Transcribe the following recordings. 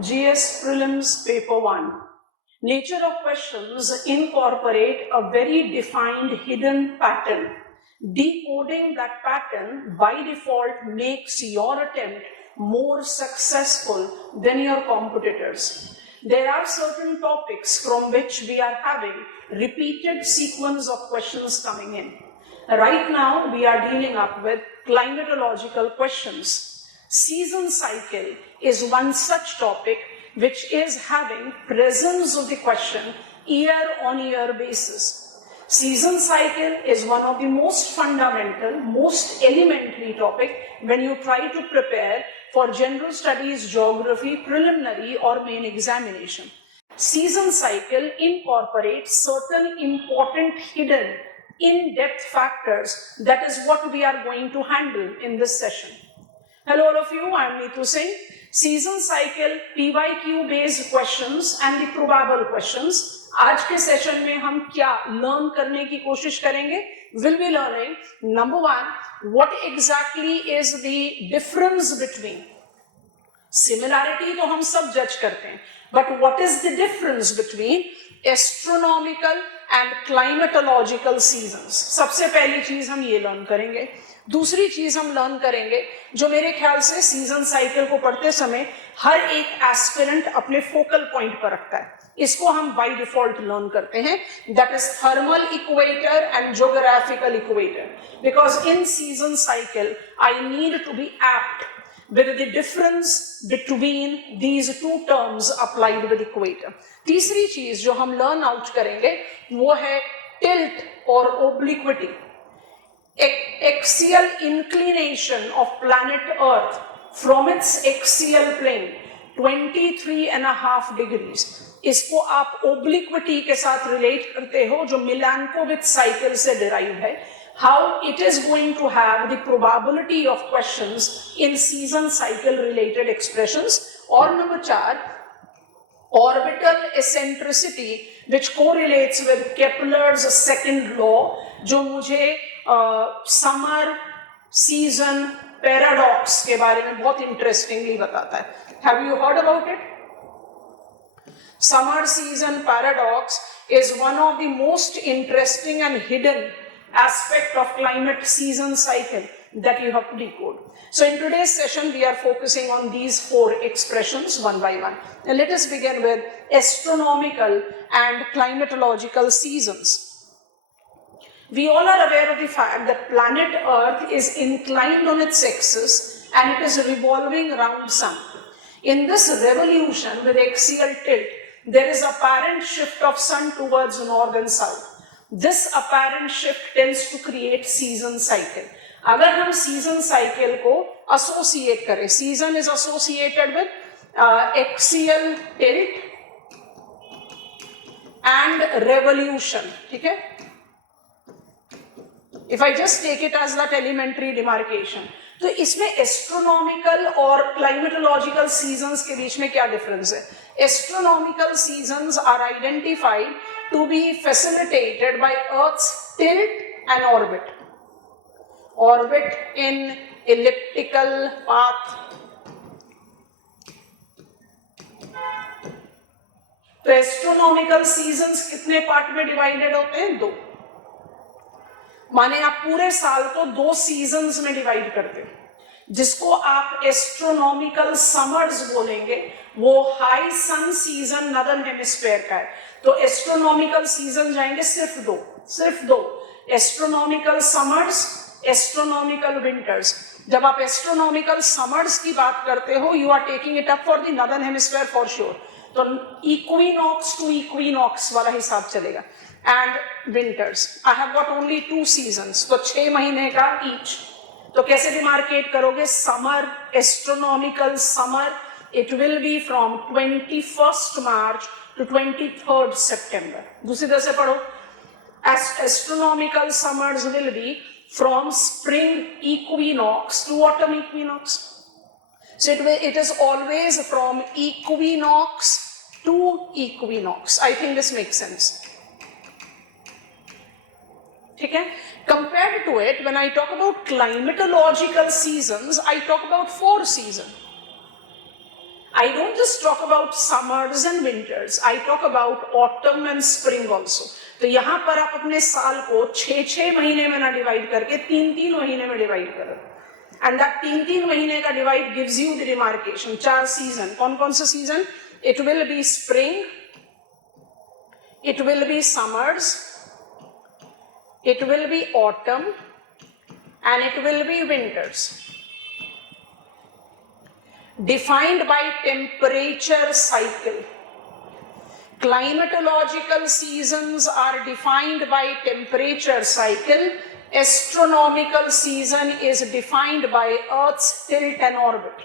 GS Prelims Paper 1. Nature of questions incorporate a very defined hidden pattern. Decoding that pattern by default makes your attempt more successful than your competitors. There are certain topics from which we are having repeated sequence of questions coming in. Right now, we are dealing up with climatological questions. Season cycle is one such topic which is having presence of the question year-on-year basis. Season cycle is one of the most fundamental, most elementary topic when you try to prepare for general studies, geography, preliminary or main examination. Season cycle incorporates certain important hidden in-depth factors. That is what we are going to handle in this session. Hello all of you, I am Neetu Singh. Season cycle, PYQ based questions and the probable questions. आज के session में हम क्या learn करने की कोशिश करेंगे? We'll be learning number one, what exactly is the difference between similarity तो हम सब जज करते हैं, but what is the difference between astronomical and climatological seasons? सबसे पहली चीज हम ये लर्न करेंगे. दूसरी चीज हम लर्न करेंगे जो मेरे ख्याल से सीजन साइकिल को पढ़ते समय हर एक एस्पिरेंट अपने फोकल पॉइंट पर रखता है. इसको हम बाय डिफॉल्ट लर्न करते हैं, that is thermal equator and geographical equator. Because in season cycle I need to be apt with the difference between these two terms applied with equator. तीसरी चीज जो हम लर्न आउट करेंगे वो है tilt और obliquity. Axial inclination of planet Earth from its axial plane 23.5 degrees. इसको आप obliquity के साथ रिलेट करते हो जो मिलानकोविच साइकिल से डिराइव है. How it is going to have the probability of questions in season cycle related expressions. और number 4, orbital eccentricity which correlates with Kepler's second law जो मुझे summer season paradox के बारे में बहुत interestingly बताता है. Have you heard about it? Summer season paradox is one of the most interesting and hidden aspect of climate season cycle that you have to decode. So in today's session we are focusing on these 4 expressions one by one. And let us begin with astronomical and climatological seasons. We all are aware of the fact that planet Earth is inclined on its axis and it is revolving around sun. In this revolution with axial tilt, there is apparent shift of sun towards north and south. This apparent shift tends to create season cycle. अगर हम season cycle को associate करें, season is associated with axial tilt and revolution, ठीक है? If I just take it as that elementary demarcation, तो इसमें astronomical और climatological seasons के बीच में क्या डिफरेंस है? Astronomical seasons are identified to be facilitated by earth's tilt and orbit. Orbit in elliptical path. तो एस्ट्रोनॉमिकल सीजन्स कितने part में डिवाइडेड होते हैं? 2. माने आप पूरे साल को 2 सीजन्स में डिवाइड करते हो, जिसको आप एस्ट्रोनॉमिकल समर्स बोलेंगे. वो हाई सन सीजन नदर्न हेमिस्फीयर का है. तो एस्ट्रोनॉमिकल सीजन जाएंगे सिर्फ दो एस्ट्रोनॉमिकल समर्स, एस्ट्रोनॉमिकल विंटर्स. जब आप एस्ट्रोनॉमिकल समर्स की बात करते हो, you are taking it up for the northern hemisphere for sure. तो इक्विनॉक्स टू इक्विनॉक्स वाला हिसाब चलेगा. And winters, I have got only 2 seasons, तो 6 महीने का ईच. तो कैसे डिमार्केट करोगे? Summer, astronomical summer, it will be from 21st March to 23rd September. दूसरी तरह से पढ़ो, astronomical summers will be from spring equinox to autumn equinox. So it is always from equinox to equinox. I think this makes sense. ठीक है? Compared to it, when I talk about climatological seasons, I talk about 4 seasons. I don't just talk about summers and winters, I talk about autumn and spring also. तो यहाँ पर आप अपने साल को 6-6 महीने में ना डिवाइड करके 3-3 महीने में डिवाइड करो, and that 3-3 महीने का divide gives you the demarcation. 4 season, कौन कौन सा season? It will be spring, it will be summers, it will be autumn, and it will be winters. Defined by temperature cycle. Climatological seasons are defined by temperature cycle. Astronomical season is defined by Earth's tilt and orbit.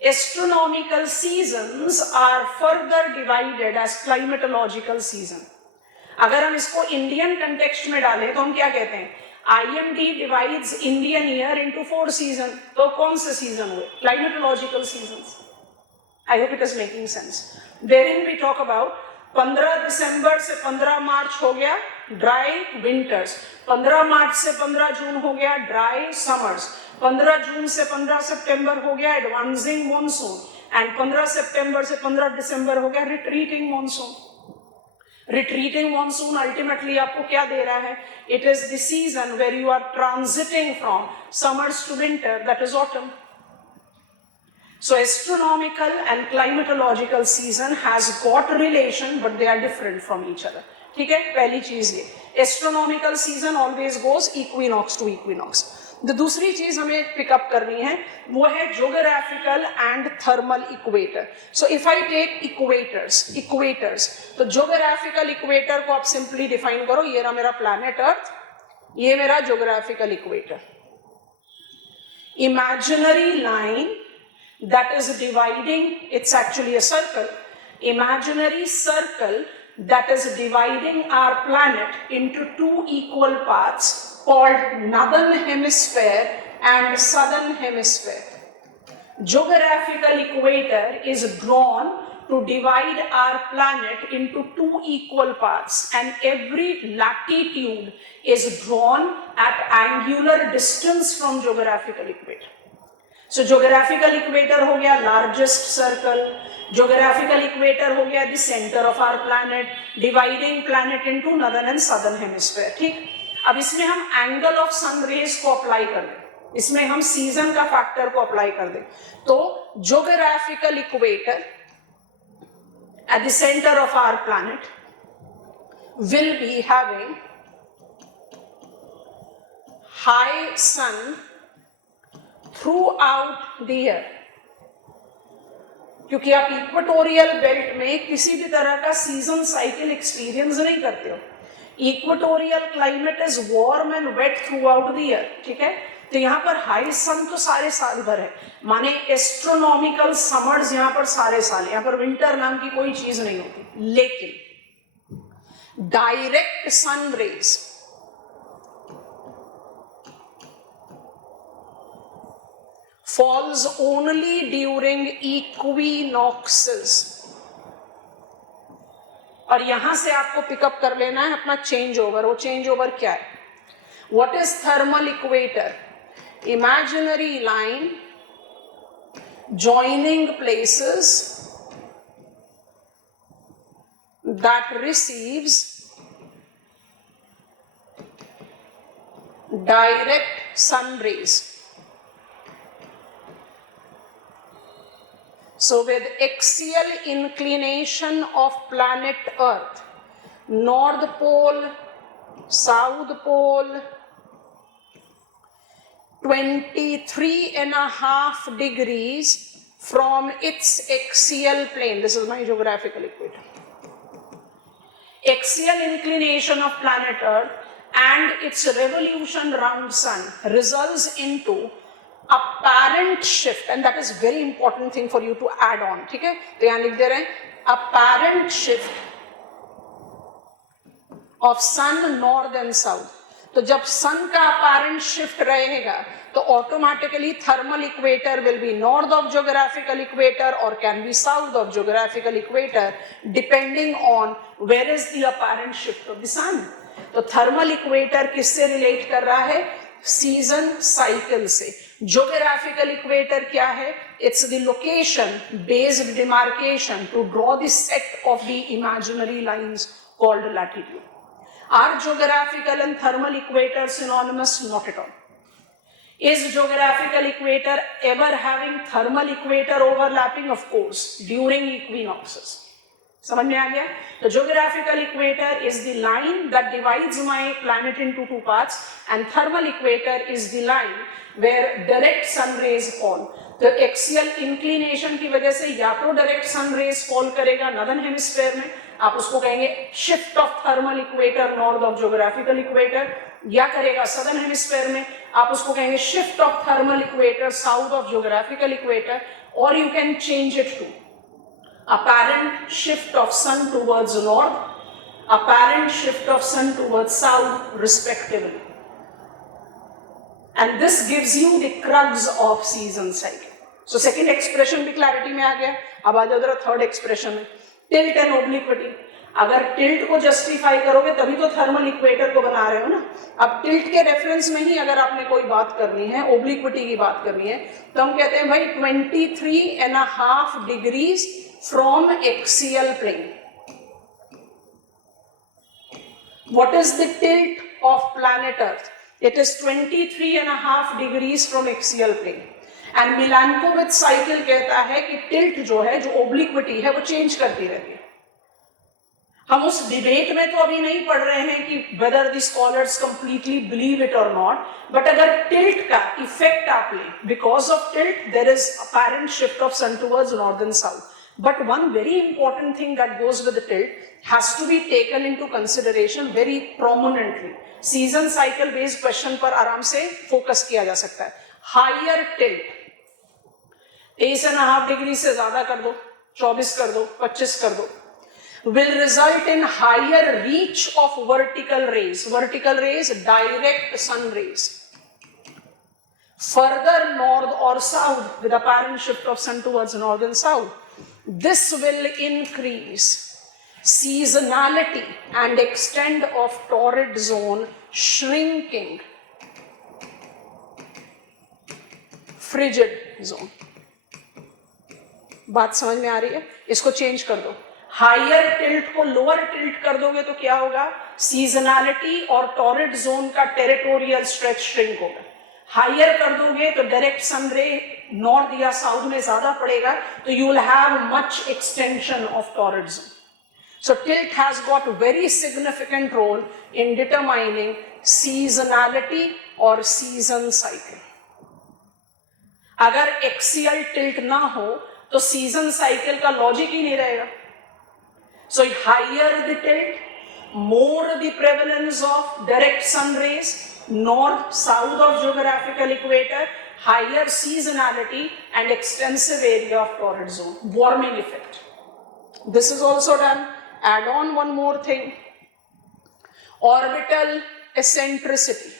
Astronomical seasons are further divided as climatological season. अगर हम इसको Indian context में डालें तो हम क्या कहते हैं? IMD divides Indian year into 4 seasons. तो कौन से सीजन हुए? Climatological seasons. I hope it is making sense. Therein we talk about 15 दिसंबर से 15 मार्च हो गया ड्राई विंटर्स, 15 मार्च से 15 जून हो गया ड्राई समर्स, 15 जून से 15 सितंबर हो गया एडवांसिंग मॉनसून, एंड 15 सितंबर से 15 दिसंबर हो गया retreating monsoon. Retreating monsoon ultimately आपको क्या दे रहा है? It is the season where you are transiting from summers to winter, that is autumn. So astronomical and climatological season has got relation but they are different from each other. ठीक है, पहली चीज ये. Astronomical season always goes equinox to equinox. The दूसरी चीज हमें pickup करनी है वो है geographical and thermal equator. So if I take equators, तो geographical equator को आप simply define करो, ये रहा मेरा planet Earth, ये मेरा geographical equator. Imaginary line that is dividing, it's actually a circle, imaginary circle that is dividing our planet into 2 equal parts called northern hemisphere and southern hemisphere. Geographical equator is drawn to divide our planet into 2 equal parts, and every latitude is drawn at angular distance from geographical equator. So geographical equator हो गया largest circle, geographical equator हो गया the center of our planet, dividing planet into northern and southern hemisphere. ठीक, अब इसमें हम angle of sun rays को apply कर दें, इसमें हम सीजन का फैक्टर को अप्लाई कर दें, तो geographical equator at the center of our planet will be having high sun throughout the year. क्योंकि आप इक्वेटोरियल बेल्ट में किसी भी तरह का सीजन साइकिल एक्सपीरियंस नहीं करते हो. Equatorial climate is warm and wet throughout the year. ठीक है, तो यहाँ पर हाई सन तो सारे साल भर है, माने एस्ट्रोनॉमिकल समर्स यहाँ पर सारे साल, यहाँ पर विंटर नाम की कोई चीज नहीं होती. लेकिन direct sun rays falls only during equinoxes. और यहां से आपको पिकअप कर लेना है अपना चेंज ओवर. वो चेंज ओवर क्या है? What is thermal equator? Imaginary line joining places that receives direct sun rays. So with axial inclination of planet Earth, North Pole, South Pole, 23.5 degrees from its axial plane. This is my geographical equator. Axial inclination of planet Earth and its revolution around Sun results into apparent shift, and that is very important thing for you to add on. ठीक है, तो यहाँ लिख दे रहे हैं apparent shift of sun north and south. तो जब सन का apparent shift रहेगा तो automatically thermal equator will be north of geographical equator or can be south of geographical equator depending on where is the apparent shift of the sun. तो thermal equator किससे relate कर रहा है? Season cycle से. Geographical equator क्या है? It's the location based demarcation to draw the set of the imaginary lines called latitude. Are geographical and thermal equator synonymous? Not at all. Is geographical equator ever having thermal equator overlapping? Of course, during equinoxes. समझ में आ गया? The geographical equator is the line that divides my planet into two parts, and thermal equator is the line where direct sun rays fall. तो axial inclination की वजह से या तो direct sun rays fall करेगा northern hemisphere में, आप उसको कहेंगे shift of thermal equator north of geographical equator, या करेगा southern hemisphere में, आप उसको कहेंगे shift of thermal equator south of geographical equator, or you can change it to apparent shift of sun towards north, apparent shift of sun towards south, respectively. And this gives you the crux of season cycle. So second expression भी clarity में आ गया. अब आ जाओ जरा third expression में, tilt and obliquity. अगर tilt को justify करोगे तभी तो thermal equator को बना रहे हो ना. अब tilt के reference में ही अगर आपने कोई बात करनी है, obliquity की बात करनी है, तो हम कहते हैं भाई 23.5 degrees from axial plane. What is the tilt of planet Earth? It is 23.5 degrees from axial plane. And Milankovitch cycle कहता है कि tilt जो है, जो obliquity है, वो change करती रहती है. हम उस डिबेट में तो अभी नहीं पढ़ रहे हैं कि whether the scholars completely believe it or not, but अगर tilt का effect आप लें, because of tilt there is apparent shift of sun towards north and south. But one very important thing that goes with the tilt has to be taken into consideration very prominently. Season cycle based question पर आराम से focus किया जा सकता है. Higher tilt 23.5 degree से ज्यादा कर दो, 24 कर दो, 25 कर दो, will result in higher reach of vertical rays. Vertical rays, direct sun rays. Further north or south with apparent shift of sun towards north and south. This will increase seasonality and extent of torrid zone, shrinking frigid zone. बात समझ में आ रही है? इसको change कर दो. Higher tilt को lower tilt कर दोगे तो क्या होगा? सीजनैलिटी और टॉरिड जोन का टेरिटोरियल स्ट्रेच श्रिंक होगा. हायर कर दोगे तो डायरेक्ट सन रे नॉर्थ या साउथ में ज्यादा पड़ेगा, तो you will have much extension of torrid zone. So tilt has got very significant role in determining seasonality or season cycle. अगर axial tilt ना हो तो season cycle का logic ही नहीं रहेगा. So higher the tilt, more the prevalence of direct sun rays, north, south of geographical equator, higher seasonality and extensive area of torrid zone, warming effect. This is also done. Add on one more thing, orbital eccentricity.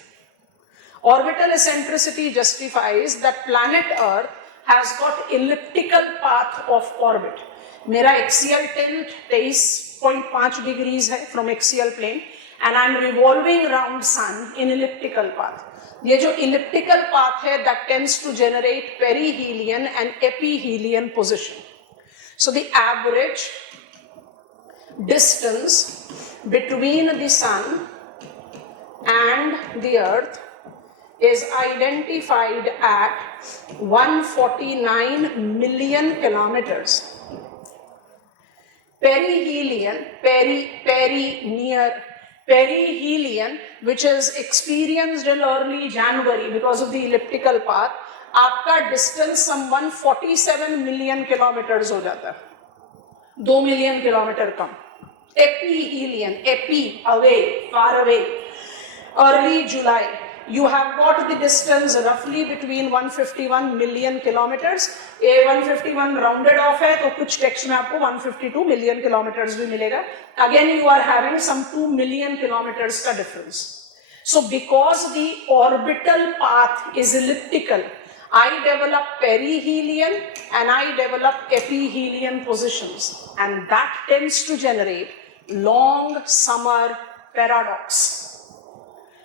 Orbital eccentricity justifies that planet Earth has got elliptical path of orbit. मेरा axial tilt 23.5 degrees है from axial plane and I am revolving around sun in elliptical path. ये जो elliptical path है that tends to generate perihelion and ephelion position. So the average distance between the sun and the earth is identified at 149 million kilometers. Perihelion, perihelion, which is experienced in early January because of the elliptical path, आपका distance some 147 million kilometers हो जाता है, 2 million kilometer come. Ephelion, epi, away, far away. Early July, you have got the distance roughly between 151 million kilometers. ये 151 rounded off है तो कुछ text में आपको 152 million kilometers भी मिलेगा. Again you are having some 2 million kilometers का difference. So because the orbital path is elliptical, I develop perihelion and I develop ephelion positions, and that tends to generate long summer paradox.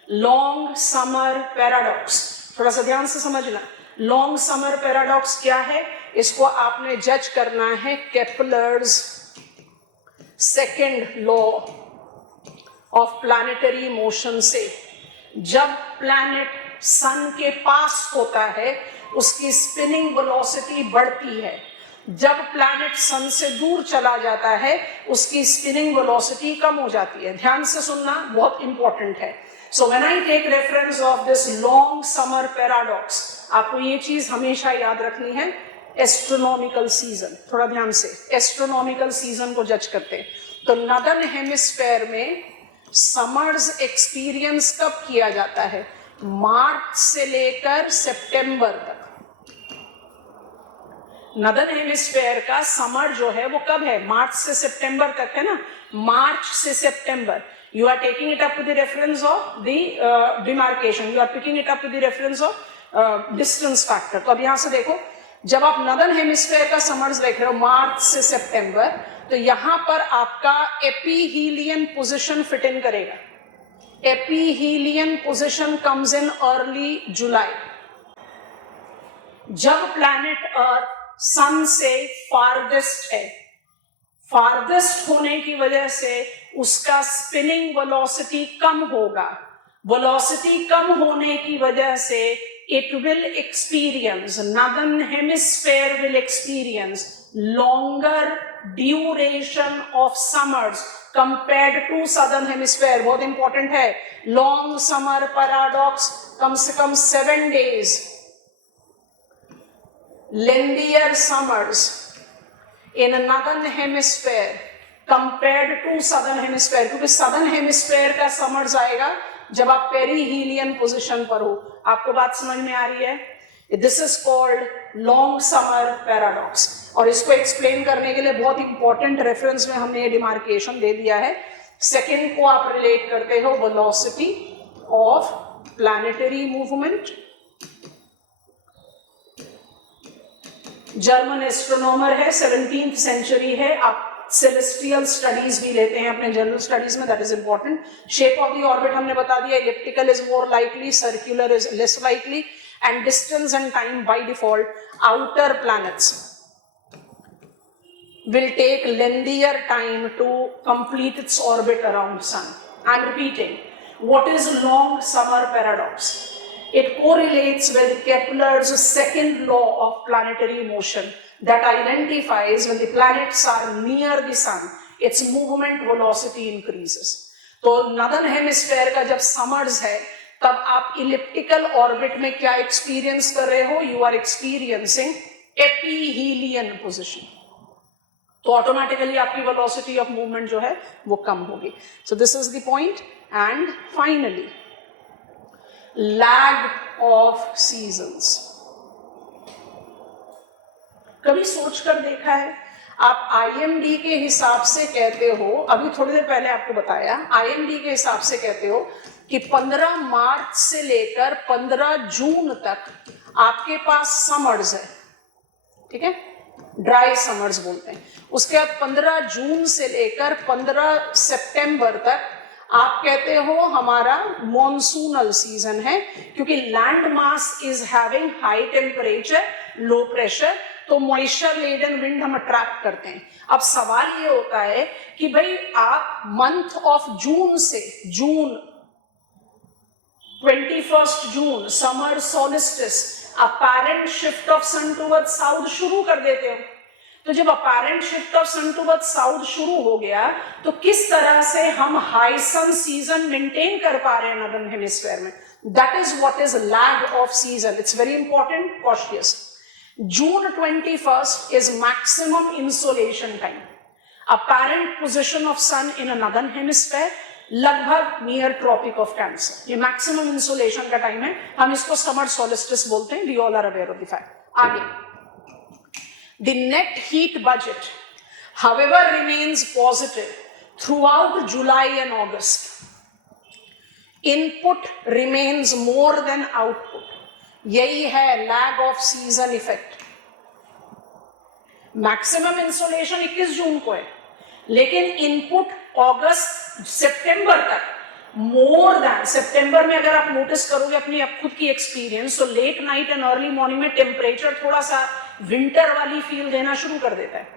Long summer paradox. थोड़ा सा ध्यान से समझना. Long summer paradox क्या है? इसको आपने जज करना है Kepler's second law of planetary motion से। जब प्लैनेट सन के पास होता है उसकी स्पिनिंग वेलोसिटी बढ़ती है, जब प्लैनेट सन से दूर चला जाता है उसकी स्पिनिंग वेलोसिटी कम हो जाती है। ध्यान से सुनना, बहुत इंपॉर्टेंट है। So when I take reference of this long summer paradox, आपको ये चीज हमेशा याद रखनी है, एस्ट्रोनॉमिकल सीजन, थोड़ा ध्यान से, एस्ट्रोनॉमिकल सीजन को जज करते हैं। तो नॉर्दर्न हेमिस्फेयर में समर्स एक्सपीरियंस कब किया जाता है? मार्च से लेकर सितंबर तक। नॉर्दर्न हेमिस्फेयर का समर जो है वो कब है? मार्च से सितंबर तक है ना, मार्च से सितंबर। You are taking it up to the reference of the demarcation. You are picking it up to the reference of distance factor. तो अब यहाँ से देखो, जब आप नॉर्दर्न हेमिस्फेयर का समर्स देख रहे हो मार्च से सितंबर, तो यहाँ पर आपका एपीहीलियन पोजीशन फिट इन करेगा। एपीहीलियन पोजीशन कम्स इन अर्ली जुलाई। जब प्लैनेट अर्थ सन से फारदेस्ट है, फारदेस्ट होने की वजह से उसका स्पिनिंग वेलोसिटी कम होगा। वेलोसिटी कम होने की वजह से it will experience, northern hemisphere will experience longer duration of summers compared to southern hemisphere। बहुत इंपॉर्टेंट है, लॉन्ग समर पैराडॉक्स कम से कम 7 days, lengthier summers in northern hemisphere compared to southern hemisphere, क्योंकि southern hemisphere का summers आएगा जब आप perihelion position पर हो। आपको बात समझ में आ रही है? This is called long summer paradox. और इसको एक्सप्लेन करने के लिए बहुत इंपॉर्टेंट रेफरेंस में हमने ये डिमार्केशन दे दिया है। सेकेंड को आप रिलेट करते हो velocity of planetary movement. German astronomer है, 17th सेंचुरी है। आप सेलेस्टियल स्टडीज भी लेते हैं अपने जनरल स्टडीज में, that is important. Shape of the orbit हमने बता दिया, elliptical is more likely, circular is less likely, and distance and time by default. Outer planets will take lengthier time to complete its orbit around sun. I am repeating, what is long summer paradox? It correlates with Kepler's second law of planetary motion that identifies when the planets are near the sun, its movement velocity increases. तो northern hemisphere का जब summers है तब आप elliptical orbit में क्या experience कर रहे हो? You are experiencing एपीहीलियन पोजिशन, तो ऑटोमेटिकली आपकी वेलोसिटी ऑफ मूवमेंट जो है वो कम होगी। So this is the point. And finally lag of seasons. कभी सोचकर देखा है आप आईएमडी के हिसाब से कहते हो, अभी थोड़ी देर पहले आपको बताया, आईएमडी के हिसाब से कहते हो कि 15 मार्च से लेकर 15 जून तक आपके पास समर्स है, ठीक है, ड्राई समर्स बोलते हैं। उसके बाद 15 जून से लेकर 15 सितंबर तक आप कहते हो हमारा मॉनसूनल सीजन है, क्योंकि land mass is having high temperature, low pressure, तो मॉइस्चर लेडन विंड हम अट्रैक्ट करते हैं। अब सवाल ये होता है कि भाई आप मंथ ऑफ जून से, June 21 June summer solstice, apparent shift of sun towards south शुरू कर देते हो। तो जब apparent shift of sun towards south शुरू हो गया तो किस तरह से हम हाई सन सीजन मेंटेन कर पा रहे हैं नॉर्दर्न हेमिस्फीयर में? That is what is lag of season. It's very important, cautious. June 21st is maximum insolation time. Apparent position of sun in a northern hemisphere लगभग नियर ट्रॉपिक ऑफ कैंसर, ये maximum insolation का time है। हम इसको summer solstice बोलते हैं। We all are aware of the fact. आगे, the net heat budget however remains positive throughout July and August. Input remains more than output. यही है lag of season effect. Maximum insolation 21 जून को है, लेकिन input अगस्त सितंबर तक more than सितंबर में अगर आप नोटिस करोगे अपनी अब खुद की एक्सपीरियंस, तो late night and early morning में टेम्परेचर थोड़ा सा विंटर वाली फील देना शुरू कर देता है.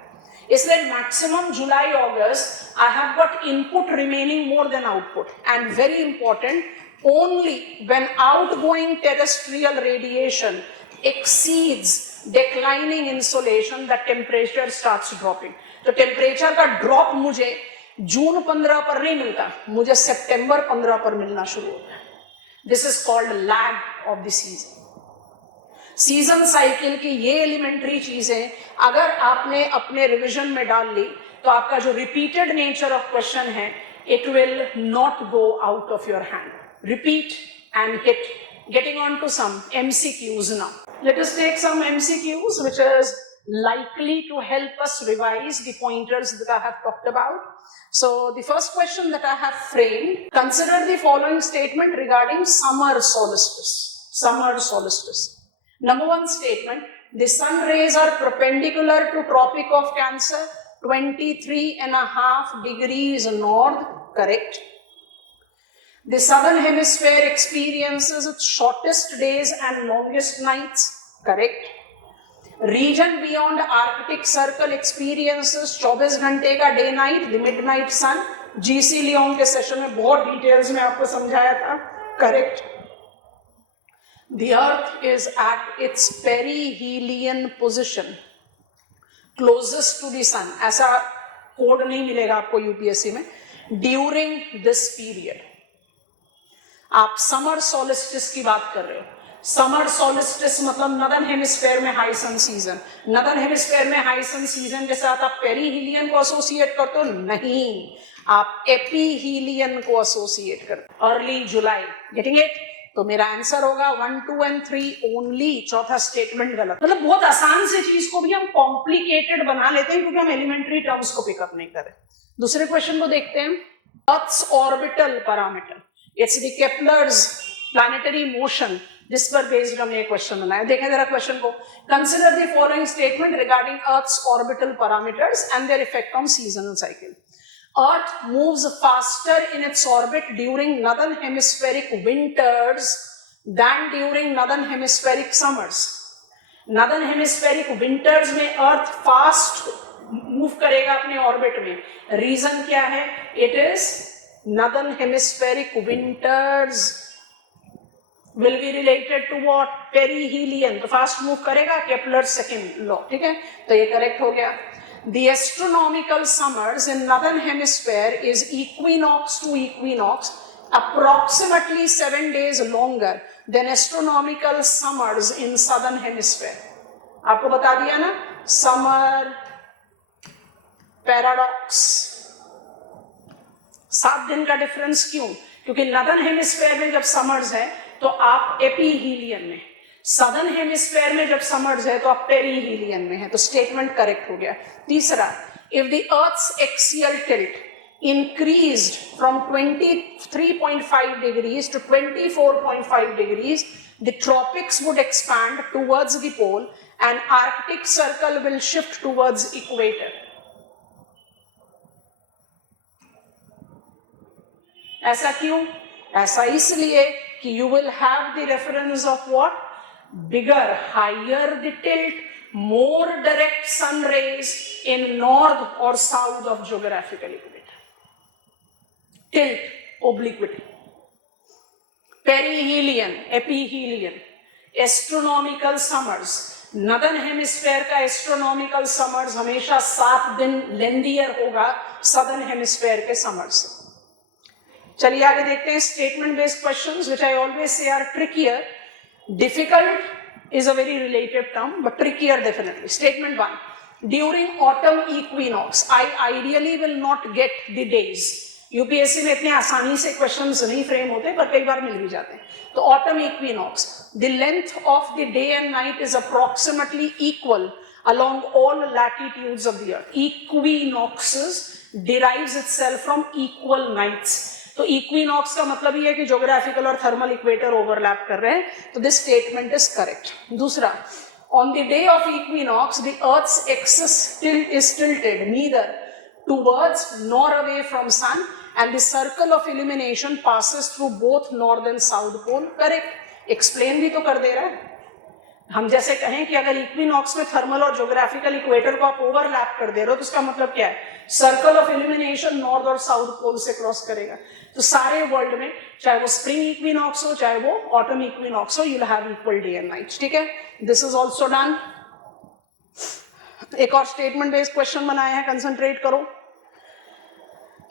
इसलिए maximum July August I have got input remaining more than output. And very important, only when outgoing terrestrial radiation exceeds declining insolation the temperature starts dropping. तो टेम्परेचर का ड्रॉप मुझे जून 15 पर नहीं मिलता, मुझे सितंबर 15 पर मिलना शुरू होता है. This is called lag of the season. Season cycle की ये एलिमेंट्री चीजें अगर आपने अपने रिवीजन में डाल ली तो आपका जो रिपीटेड नेचर ऑफ क्वेश्चन है, it will not go out of your hand. Repeat and hit. Getting on to some MCQs now. Let us take some MCQs which is likely to help us revise the pointers that I have talked about. So the first question that I have framed, consider the following statement regarding summer solstice. Summer solstice. Number one statement, the sun rays are perpendicular to Tropic of Cancer, 23.5 degrees north. Correct. The southern hemisphere experiences its shortest days and longest nights. Correct. Region beyond Arctic Circle experiences 24 घंटे का day night, the midnight sun. जीसी लियोन के session में बहुत details में आपको समझाया था. Correct. The Earth is at its perihelion position, closest to the sun. ऐसा कोड नहीं मिलेगा आपको यूपीएससी में. During this period. आप समर सोलिस्टिस की बात कर रहे हो. समर सोलिस्टिस मतलब नदर्न हेमिस्फेयर में हाई सन सीजन. नदर्न हेमिस्फेयर में हाई सन सीजन के साथ आप पेरीहीलियन को एसोसिएट करते हो? नहीं, आप एपीहीलियन को एसोसिएट करते हो. Early July. Getting it? तो मेरा आंसर होगा 1, 2 and 3 ओनली. चौथा स्टेटमेंट गलत. मतलब बहुत आसान से चीज को भी हम कॉम्प्लिकेटेड बना लेते हैं क्योंकि हम एलिमेंट्री टर्म्स को पिकअप नहीं करें. दूसरे क्वेश्चन को देखते हैं. Earth's orbital parameter, it's the Kepler's planetary motion, जिस पर बेस्ड हमने क्वेश्चन बनाया. देखें जरा क्वेश्चन को. Consider the following statement regarding earth's orbital parameters and their effect on seasonal cycle. Earth moves faster in its orbit during northern hemispheric winters than during northern hemispheric summers. Northern hemispheric winters में Earth fast move करेगा अपने orbit में. Reason क्या है? It is northern hemispheric winters will be related to what? Perihelion. तो fast move करेगा, Kepler's second law. ठीक है, तो ये correct हो गया. The astronomical summers in northern hemisphere is equinox to equinox, approximately 7 days longer than astronomical summers in southern hemisphere. आपको बता दिया ना, summer paradox. 7 दिन का डिफरेंस क्यों? क्योंकि नदर्न हेमिस्फेयर में जब समर्स है तो आप एपीहीलियन में, सदर्न हेमिस्फेयर में जब समर्स है तो आप पेरीहीलियन में है. तो स्टेटमेंट करेक्ट हो गया. तीसरा, if the earth's axial tilt increased from 23.5 degrees to 24.5 degrees, the tropics would expand towards the pole and Arctic circle will shift towards equator. ऐसा क्यों? ऐसा इसलिए कि you will have the reference of what? Bigger, higher the tilt, more direct sun rays in north or south of geographical equator. Tilt, obliquity. Perihelion, ephelion, astronomical summers. Northern hemisphere का astronomical summers हमेशा 7 दिन लेंदियर होगा southern hemisphere के summers से. चलिए आगे देखते हैं statement based questions which I always say are trickier. Difficult is a very relative term but trickier definitely. Statement 1. During autumn equinox, I ideally will not get the days. UPSC में इतने आसानी से questions नहीं frame होते पर कई बार मिल भी जाते हैं. तो autumn equinox, the length of the day and night is approximately equal along all latitudes of the earth. Equinoxes derives itself from equal nights. तो इक्विनॉक्स का मतलब ये है कि ज्योग्राफिकल और थर्मल इक्वेटर ओवरलैप कर रहे हैं. तो दिस स्टेटमेंट इज करेक्ट. दूसरा, on the day of equinox the earth's axis tilt is tilted neither towards nor away from sun, and the circle of illumination passes through both north and south pole. Correct. Explain भी तो कर दे रहा है. हम जैसे कहें कि अगर इक्विनॉक्स में थर्मल और ज्योग्राफिकल इक्वेटर को आप ओवरलैप कर दे रहे हो तो उसका मतलब क्या है? सर्कल ऑफ इल्यूमिनेशन नॉर्थ और साउथ पोल से क्रॉस करेगा. तो सारे वर्ल्ड में चाहे वो स्प्रिंग इक्विनॉक्स हो चाहे वो ऑटम इक्विनॉक्स हो, you will have equal day and night. ठीक है, दिस इज ऑल्सो डन. एक और स्टेटमेंट बेस्ड क्वेश्चन बनाए हैं, कंसंट्रेट करो.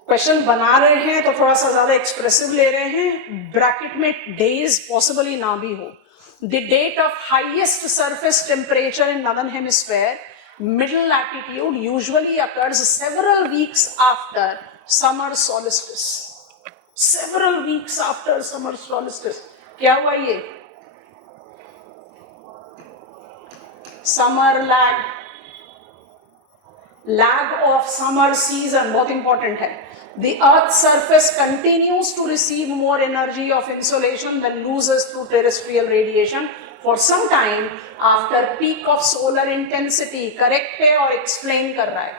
क्वेश्चन बना रहे हैं तो थोड़ा सा ज्यादा एक्सप्रेसिव ले रहे हैं. ब्रैकेट में डेज पॉसिबली ना भी हो. The date of highest surface temperature in northern hemisphere, middle latitude, usually occurs several weeks after summer solstice. Several weeks after summer solstice. क्या हुआ ये? Summer lag. Lag of summer season बहुत important है. The Earth's surface continues to receive more energy of insolation than loses through terrestrial radiation for some time after peak of solar intensity. Correct है और explain कर रहा है.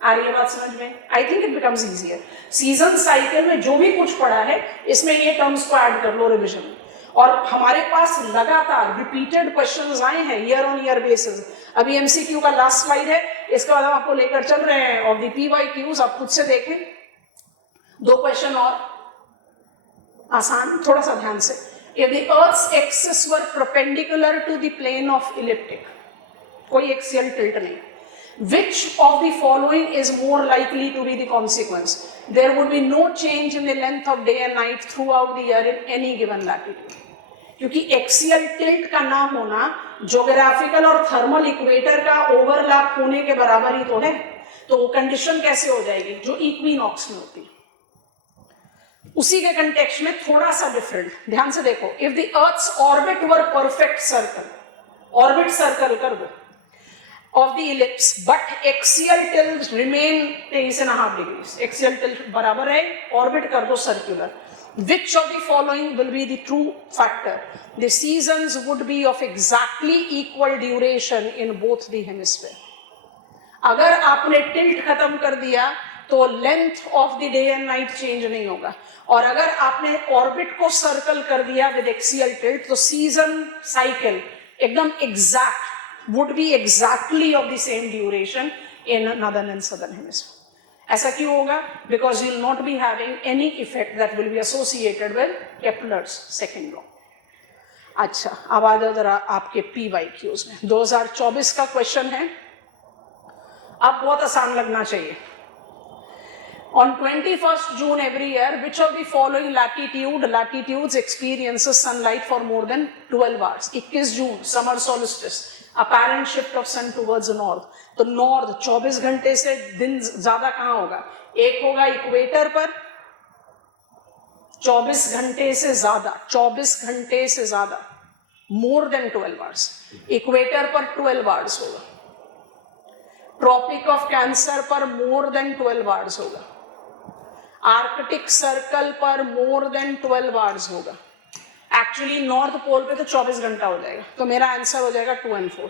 आ रही है बात समझ में? I think it becomes easier. Season cycle में जो भी कुछ पढ़ा है इसमें ये terms को add कर लो revision. और हमारे पास लगातार रिपीटेड क्वेश्चंस आए हैं ईयर ऑन ईयर बेसिस. अभी एमसीक्यू का लास्ट स्लाइड है, इसके बाद हम आपको लेकर चल रहे हैं ऑफ द पीवाईक्यूज. आप खुद से देखें. 2 क्वेश्चन और आसान, थोड़ा सा ध्यान से. If the earth's axis were perpendicular to the plane of ecliptic, कोई एक्सियल टिल्ट नहीं, which of the following is more likely to be the consequence? There would be no change in the length of day and night throughout the year in any given latitude. क्योंकि axial tilt का ना होना geographical और thermal equator का overlap होने के बराबर ही तो है. तो वो कंडीशन कैसे हो जाएगी जो इक्विनॉक्स में होती है? उसी के कंटेक्स्ट में थोड़ा सा डिफरेंट. ध्यान से देखो. If the earth's orbit were perfect circle, orbit circle कर दो of the ellipse, but axial tilt remain 23.5 degrees. Axial tilt बराबर है, orbit कर दो circular. Which of the following will be the true factor? The seasons would be of exactly equal duration in both the hemisphere. अगर आपने tilt खत्म कर दिया तो length of the day and night change नहीं होगा. और अगर आपने orbit को circle कर दिया with axial tilt तो season cycle एकदम exact would be exactly of the same duration in northern and southern hemisphere. ऐसा क्यों होगा? Because you will not be having any effect that will be associated with Kepler's second law. अच्छा, अब आ जाओ जरा आपके PYQs में. 2024 का क्वेश्चन है. अब बहुत आसान लगना चाहिए. On 21st June every year, which of the following latitudes experiences sunlight for more than 12 hours? 21 June, summer solstice. Apparent shift of sun towards the north. तो नॉर्थ 24 घंटे से दिन ज्यादा कहां होगा? एक होगा इक्वेटर पर 24 घंटे से ज्यादा, 24 घंटे से ज्यादा, मोर देन 12 आवर्स. इक्वेटर पर 12 आवर्स होगा. ट्रॉपिक ऑफ कैंसर पर मोर देन 12 आवर्स होगा. आर्कटिक सर्कल पर मोर देन 12 आवर्स होगा. एक्चुअली नॉर्थ पोल पे तो 24 घंटा हो जाएगा. तो मेरा आंसर हो जाएगा 2 and 4.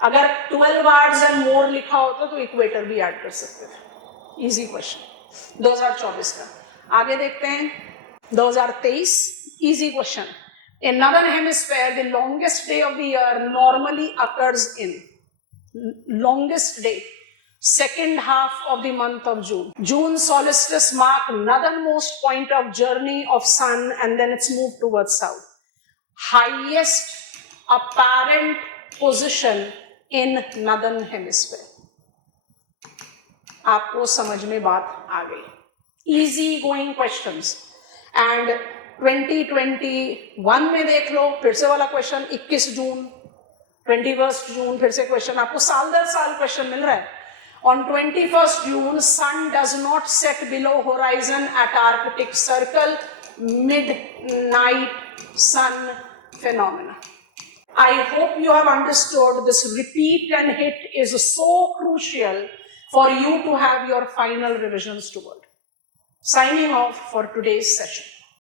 अगर 12 आवर्स एंड मोर लिखा होता तो इक्वेटर भी ऐड कर सकते थे. इजी क्वेश्चन 2024 का. आगे देखते हैं 2023. Easy question. In northern hemisphere the longest day of the year normally occurs in longest day second half of the month of June. June solstice mark northernmost point of journey of sun and then it's moved towards south. Highest apparent position in northern hemisphere. आपको समझ में बात आ गई. Easy going questions. And 2021 में देख लो फिर से वाला क्वेश्चन 21 जून 21 जून फिर से क्वेश्चन. आपको साल दर साल क्वेश्चन मिल रहा है. On 21st June, sun does not set below horizon at Arctic Circle, midnight sun phenomena. I hope you have understood this repeat and hit is so crucial for you to have your final revisions toward. Signing off for today's session.